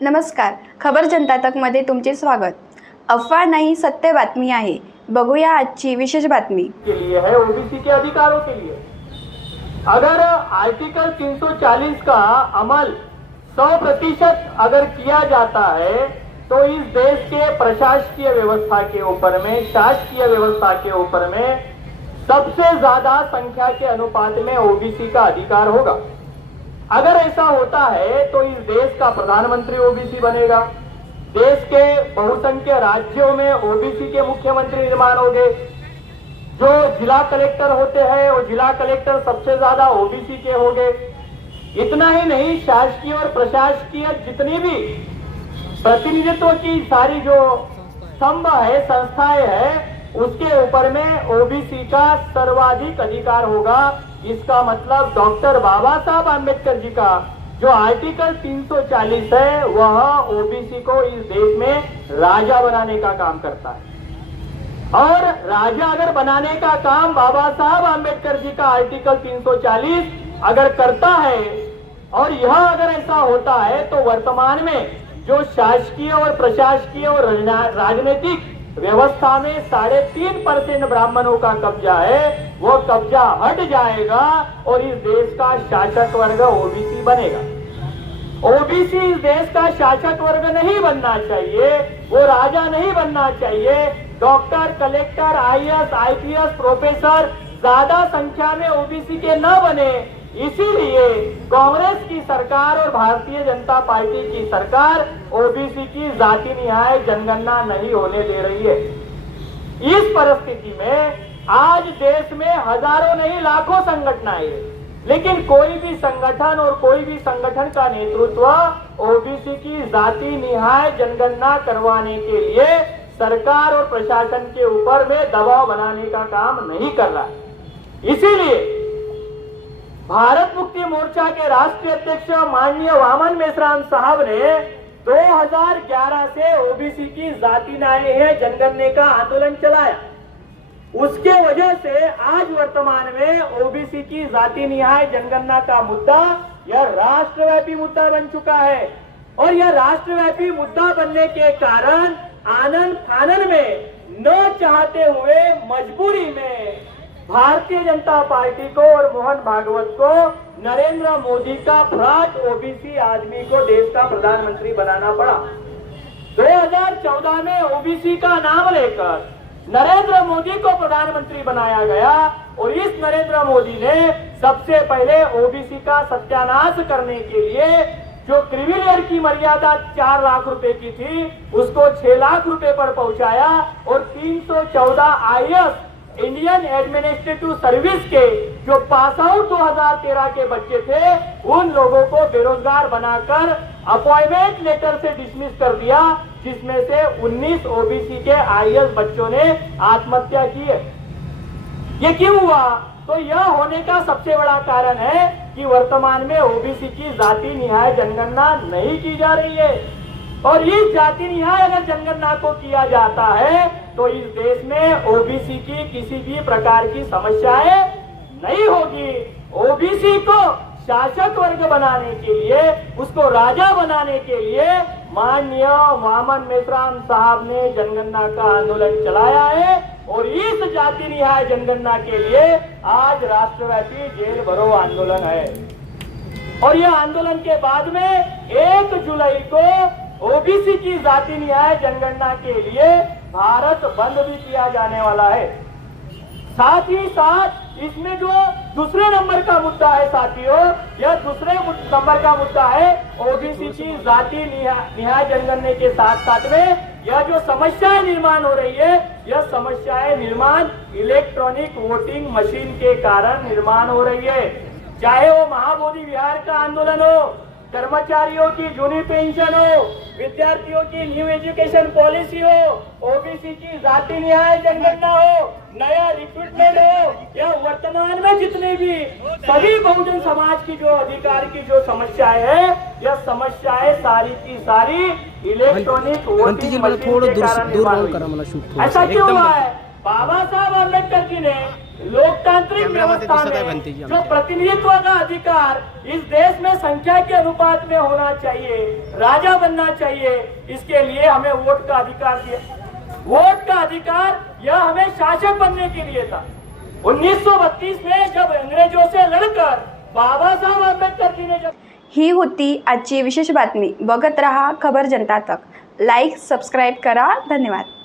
नमस्कार, खबर जनता तकमध्ये तुमचे स्वागत। अफवा नहीं, सत्य बातमी आहे। बघूया आजची विशेष बातमी। के लिए है ओबीसी के अधिकारों के लिए। अगर आर्टिकल 340 का अमल 100% अगर किया जाता है तो इस देश के प्रशासकीय व्यवस्था के ऊपर में, शासकीय व्यवस्था के ऊपर में सबसे ज्यादा संख्या के अनुपात में ओबीसी का अधिकार होगा। अगर ऐसा होता है तो इस देश का प्रधानमंत्री ओबीसी बनेगा। देश के बहुसंख्य राज्यों में ओबीसी के मुख्यमंत्री निर्माण होंगे। जो जिला कलेक्टर होते हैं वो जिला कलेक्टर सबसे ज्यादा ओबीसी के होंगे। इतना ही नहीं, शासकीय और प्रशासकीय जितनी भी प्रतिनिधित्व की सारी जो स्तंभ है, संस्थाएं है, उसके ऊपर में ओबीसी का सर्वाधिक अधिकार होगा। इसका मतलब डॉक्टर बाबा साहब आम्बेडकर जी का जो आर्टिकल 340 है वह ओबीसी को इस देश में राजा बनाने का काम करता है। और राजा अगर बनाने का काम बाबा साहब आम्बेडकर जी का आर्टिकल 340 अगर करता है और यह अगर ऐसा होता है तो वर्तमान में जो शासकीय और प्रशासकीय और राजनीतिक व्यवस्था में 3.5% ब्राह्मणों का कब्जा है, वो कब्जा हट जाएगा और इस देश का शासक वर्ग ओबीसी बनेगा। ओबीसी इस देश का शासक वर्ग नहीं बनना चाहिए, वो राजा नहीं बनना चाहिए। Doctor, collector, IAS, IPS, professor ज्यादा संख्या में ओबीसी के न बने, इसीलिए कांग्रेस की सरकार और भारतीय जनता पार्टी की सरकार ओबीसी की जाति न्याय जनगणना नहीं होने दे रही है। इस परिस्थिति में आज देश में हजारों नहीं लाखों संगठनाएं हैं, लेकिन कोई भी संगठन और कोई भी संगठन का नेतृत्व ओबीसी की जाति न्याय जनगणना करवाने के लिए सरकार और प्रशासन के ऊपर में दबाव बनाने का काम नहीं कर रहा है। इसीलिए भारत मुक्ति मोर्चा के राष्ट्रीय अध्यक्ष माननीय वामन मेश्राम साहब ने 2011 से ओबीसी की जाति न्याय जनगणना का आंदोलन चलाया। उसके वजह से आज वर्तमान में ओबीसी की जाति न्याय जनगणना का मुद्दा यह राष्ट्रव्यापी मुद्दा बन चुका है। और यह राष्ट्रव्यापी मुद्दा बनने के कारण आनन फानन में न चाहते हुए मजबूरी में भारतीय जनता पार्टी को और मोहन भागवत को नरेंद्र मोदी का फ्रॉड ओबीसी आदमी को देश का प्रधानमंत्री बनाना पड़ा। 2014 में ओबीसी का नाम लेकर नरेंद्र मोदी को प्रधानमंत्री बनाया गया और इस नरेंद्र मोदी ने सबसे पहले ओबीसी का सत्यानाश करने के लिए जो क्रिमिनल की मर्यादा 4 लाख रुपए की थी उसको 6 लाख रुपए पर पहुंचाया और 314 आईएएस इंडियन एडमिनिस्ट्रेटिव सर्विस के जो पास आउट 2013 के बच्चे थे उन लोगों को बेरोजगार बनाकर अपॉइंटमेंट लेटर से डिसमिस कर दिया, जिसमें से 19 ओबीसी के आईएएस बच्चों ने आत्महत्या की है। ये क्यों हुआ? तो यह होने का सबसे बड़ा कारण है कि वर्तमान में ओबीसी की जाति न्याय जनगणना नहीं की जा रही है। और इस जाति न्याय अगर जनगणना को किया जाता है तो इस देश में ओबीसी की किसी भी प्रकार की समस्याएं नहीं होगी। ओबीसी को शासक वर्ग बनाने के लिए, उसको राजा बनाने के लिए माननीय वामन मेश्राम साहब ने जनगणना का आंदोलन चलाया है और इस जाति न्याय जनगणना के लिए आज राष्ट्रव्यापी जेल भरो आंदोलन है। और यह आंदोलन के बाद में 1 जुलाई को ओबीसी की जाति न्याय जनगणना के लिए भारत बंद भी किया जाने वाला है। साथ ही साथ इसमें जो दूसरे नंबर का मुद्दा है साथियों, यह दूसरे नंबर का मुद्दा है ओबीसी की जाति न्याय जनगणना के साथ साथ में यह जो समस्याएं निर्माण हो रही है, यह समस्याएं निर्माण इलेक्ट्रॉनिक वोटिंग मशीन के कारण निर्माण हो रही है। चाहे वो महाबोधि विहार का आंदोलन हो, कर्मचारियों की जूनी पेंशन हो, विद्यार्थियों की न्यू एजुकेशन पॉलिसी हो, ओबीसी की जाति न्याय जनगणना हो, नया रिक्रूटमेंट हो, या वर्तमान में जितने भी सभी बहुजन समाज की जो अधिकार की जो समस्याएं है, यह समस्याएं सारी की सारी इलेक्ट्रॉनिक वोटिंग मशीन के कारण निर्माण हुई। ऐसा क्यों हुआ है? बाबा साहब आम्बेडकर जी ने लोकतांत्रिक व्यवस्था में जो प्रतिनिधित्व का अधिकार इस देश में संख्या के अनुपात में होना चाहिए, राजा बनना चाहिए, इसके लिए हमें वोट का अधिकार दिया। वोट का अधिकार यह हमें शासक बनने के लिए था। 1932 में जब अंग्रेजों से लड़कर बाबा साहब आंबेडकर जी ने जब ही होती आजची विशेष बातमी। बघत रहा खबर जनता तक। लाईक सबस्क्राईब करा। धन्यवाद।